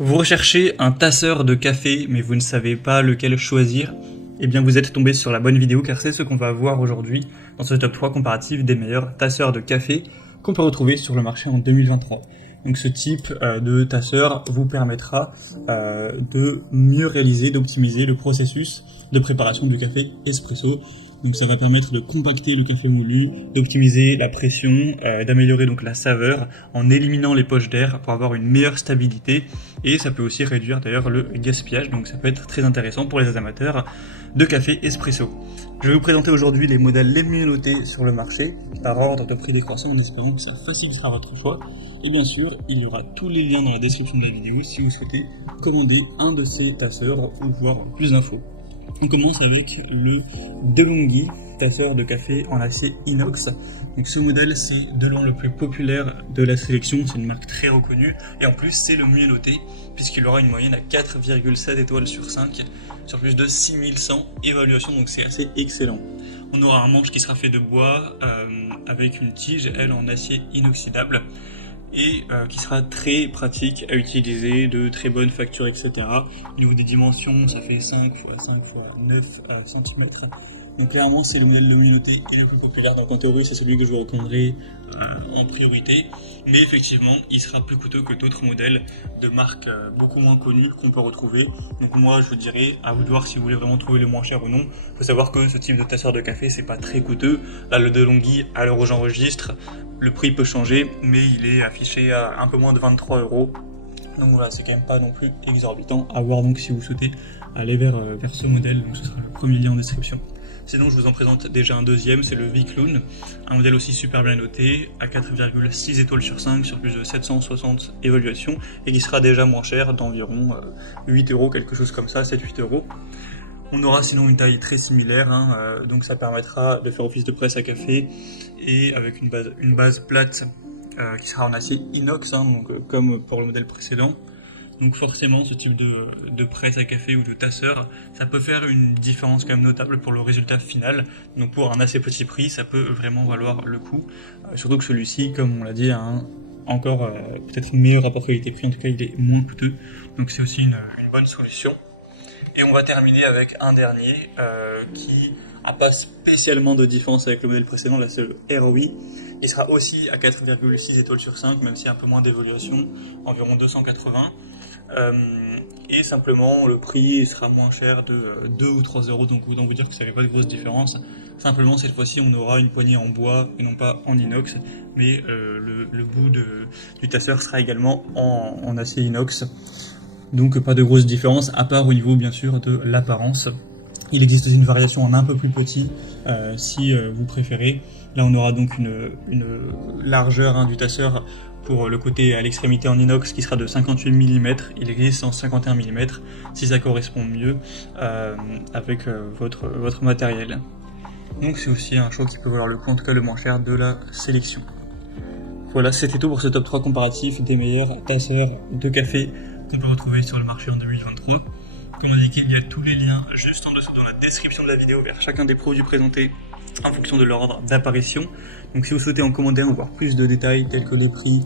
Vous recherchez un tasseur de café, mais vous ne savez pas lequel choisir? Eh bien, vous êtes tombé sur la bonne vidéo, car c'est ce qu'on va voir aujourd'hui dans ce top 3 comparatif des meilleurs tasseurs de café qu'on peut retrouver sur le marché en 2023. Donc ce type de tasseur vous permettra de mieux réaliser, d'optimiser le processus de préparation du café espresso. Donc ça va permettre de compacter le café moulu, d'optimiser la pression, d'améliorer donc la saveur en éliminant les poches d'air pour avoir une meilleure stabilité, et ça peut aussi réduire d'ailleurs le gaspillage, donc ça peut être très intéressant pour les amateurs de café espresso. Je vais vous présenter aujourd'hui les modèles les mieux notés sur le marché par ordre de prix décroissant, en espérant que ça facilitera votre choix. Et bien sûr, il y aura tous les liens dans la description de la vidéo si vous souhaitez commander un de ces tasseurs ou voir plus d'infos. On commence avec le DeLonghi, tasseur de café en acier inox. Donc ce modèle, c'est de loin le plus populaire de la sélection, c'est une marque très reconnue, et en plus c'est le mieux noté puisqu'il aura une moyenne à 4,7 étoiles sur 5 sur plus de 6100 évaluations, donc c'est assez excellent. On aura un manche qui sera fait de bois avec une tige, elle, en acier inoxydable, et qui sera très pratique à utiliser, de très bonne facture, etc. Au niveau des dimensions, ça fait 5 x 5 x 9 cm. Donc clairement, c'est le modèle le mieux noté et le plus populaire. Donc en théorie, c'est celui que je vous recommanderai en priorité. Mais effectivement, il sera plus coûteux que d'autres modèles de marques beaucoup moins connues qu'on peut retrouver. Donc moi, je vous dirais, à vous de voir si vous voulez vraiment trouver le moins cher ou non. Il faut savoir que ce type de tasseur de café, c'est pas très coûteux. Là, le DeLonghi, à l'heure où j'enregistre, le prix peut changer, mais il est affiché à un peu moins de 23 €. Donc voilà, c'est quand même pas non plus exorbitant. À voir donc si vous souhaitez aller vers ce modèle. Donc ce sera le premier lien en description. Sinon, je vous en présente déjà un deuxième, c'est le Vicloon, un modèle aussi super bien noté, à 4,6 étoiles sur 5 sur plus de 760 évaluations, et qui sera déjà moins cher, d'environ 8 €, quelque chose comme ça, 7-8 €. On aura sinon une taille très similaire, donc ça permettra de faire office de presse à café, et avec une base plate qui sera en acier inox, donc comme pour le modèle précédent. Donc forcément, ce type de presse à café ou de tasseur, ça peut faire une différence quand même notable pour le résultat final. Donc pour un assez petit prix, ça peut vraiment valoir le coup. Surtout que celui-ci, comme on l'a dit, a encore peut-être un meilleur rapport qualité-prix, en tout cas il est moins coûteux. Donc c'est aussi une bonne solution. Et on va terminer avec un dernier qui n'a pas spécialement de différence avec le modèle précédent, là c'est le ROI. Il sera aussi à 4,6 étoiles sur 5, même s'il y a un peu moins d'évaluation, environ 280. Et simplement le prix sera moins cher de 2 ou 3 €, donc autant vous dire que ça fait pas de grosse différence. Simplement cette fois-ci on aura une poignée en bois et non pas en inox, mais le bout du tasseur sera également en acier inox. Donc pas de grosse différence, à part au niveau bien sûr de l'apparence. Il existe aussi une variation en un peu plus petit si vous préférez. Là on aura donc une largeur du tasseur pour le côté à l'extrémité en inox qui sera de 58 mm. Il existe en 51 mm si ça correspond mieux avec votre matériel. Donc c'est aussi un choix qui peut valoir le coup, en tout cas le moins cher de la sélection. Voilà, c'était tout pour ce top 3 comparatif des meilleurs tasseurs de café qu'on peut retrouver sur le marché en 2023. Comme indiqué, il y a tous les liens juste en dessous dans la description de la vidéo vers chacun des produits présentés en fonction de leur ordre d'apparition. Donc si vous souhaitez en commander un ou voir plus de détails tels que les prix,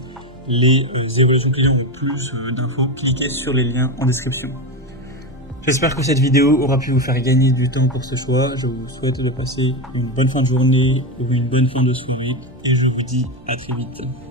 les évaluations clients ou plus d'infos, cliquez sur les liens en description. J'espère que cette vidéo aura pu vous faire gagner du temps pour ce choix. Je vous souhaite de passer une bonne fin de journée ou une bonne fin de suivi et je vous dis à très vite.